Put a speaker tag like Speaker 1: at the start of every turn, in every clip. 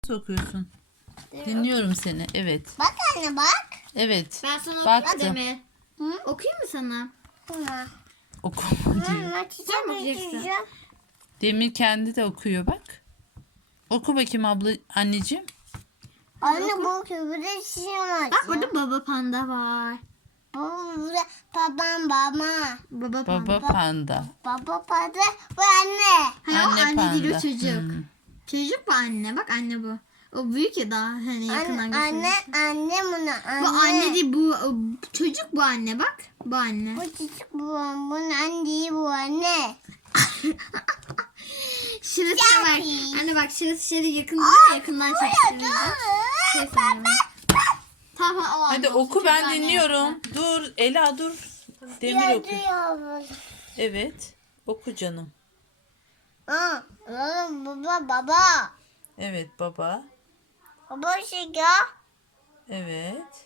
Speaker 1: nasıl okuyorsun? Dinliyorum seni. Evet.
Speaker 2: Bak anne bak.
Speaker 1: Evet.
Speaker 3: Ben sana
Speaker 1: Baktım.
Speaker 3: okuyayım Demir. Okuyayım mı sana?
Speaker 2: Buna.
Speaker 1: Okuma diyor.
Speaker 2: Anne çiçek
Speaker 3: mı okuyacaksın?
Speaker 2: okuyacağım.
Speaker 1: Demir kendi de okuyor bak. Oku bakayım abla anneciğim.
Speaker 2: Anne bu köprüde çiçeğim
Speaker 3: Bak burada baba panda var.
Speaker 2: Bu burada babam baba.
Speaker 3: Baba panda.
Speaker 1: Baba panda.
Speaker 2: Baba panda bu anne.
Speaker 3: Hayır o anne değil o
Speaker 1: panda.
Speaker 3: çocuk.
Speaker 1: Hmm.
Speaker 3: Çocuk bu anne. Bak anne bu. O büyük ya daha hani yakından
Speaker 2: Anne
Speaker 3: gösteriyor.
Speaker 2: anne bunu anne.
Speaker 3: Bu anne değil bu çocuk bu anne bak. Bu anne.
Speaker 2: Bu çocuk bu. Bunun anne değil bu anne.
Speaker 3: Şurası da var.
Speaker 2: Yapayım.
Speaker 3: Anne bak şurası şöyle yakından çekiştiriyoruz. Şey sanıyorum. Tamam o anne.
Speaker 1: Hadi
Speaker 3: o
Speaker 1: oku
Speaker 3: çocuk
Speaker 1: ben
Speaker 3: anne
Speaker 1: dinliyorum.
Speaker 3: yaptı.
Speaker 1: Dur Ela dur. Demir oku.
Speaker 2: Duyuyor.
Speaker 1: Evet. Oku canım.
Speaker 2: Aa, baba.
Speaker 1: Evet baba.
Speaker 2: Baba şeker.
Speaker 1: Evet.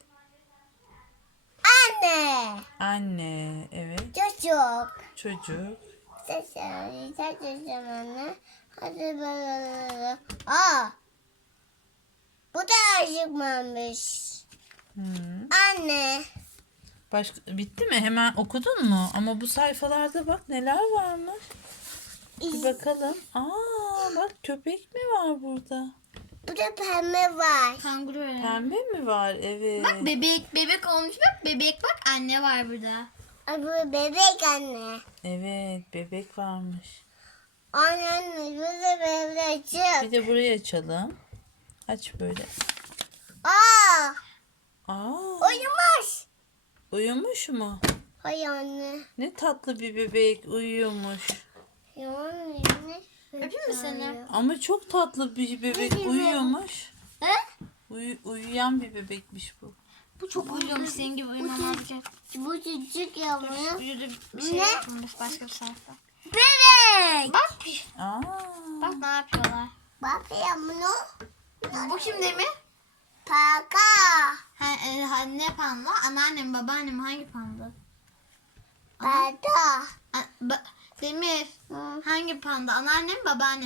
Speaker 2: Anne.
Speaker 1: Anne. Evet.
Speaker 2: Çocuk.
Speaker 1: Çocuk.
Speaker 2: Seslerim anne. Hadi böyle. Aa. Bu da acıkmamış.
Speaker 1: Hmm.
Speaker 2: Anne.
Speaker 1: Başka bitti mi? Hemen okudun mu? Ama bu sayfalarda bak neler varmış. Bir bakalım. Aa bak köpek mi var burada?
Speaker 2: Bu da pembe var.
Speaker 3: Kanguru öyle.
Speaker 1: Pembe mi var? Evet.
Speaker 3: Bak bebek olmuş bak bebek bak anne var burada.
Speaker 2: Ay, bu bebek anne.
Speaker 1: Evet bebek varmış.
Speaker 2: Anne bu da bebek.
Speaker 1: Bir de burayı açalım. Aç böyle.
Speaker 2: Aa.
Speaker 1: Aa
Speaker 2: Uyumuş.
Speaker 1: uyumuş mu?
Speaker 2: Hay anne.
Speaker 1: Ne tatlı bir bebek uyuyormuş.
Speaker 2: Yani
Speaker 3: Öpeyim mi seni?
Speaker 1: Ama çok tatlı bir bebek uyuyormuş.
Speaker 3: He?
Speaker 1: Uyuyan bir bebekmiş bu.
Speaker 3: Bu çok uyuyormuş senin gibi uyumamaz ki.
Speaker 2: Bu çocuk yavrum.
Speaker 3: Yürü bir şey
Speaker 2: Ne?
Speaker 3: yapmamış başka bir sayfa.
Speaker 2: Bebek.
Speaker 3: Bak.
Speaker 1: Aa.
Speaker 3: Bak ne yapıyorlar.
Speaker 2: Bakayım bunu.
Speaker 3: Bu kim değil mi?
Speaker 2: Paka.
Speaker 3: Ne panda? Anneannem babaannem hangi panda?
Speaker 2: Pata.
Speaker 3: Demir. Hangi panda? Anneannem babaannem.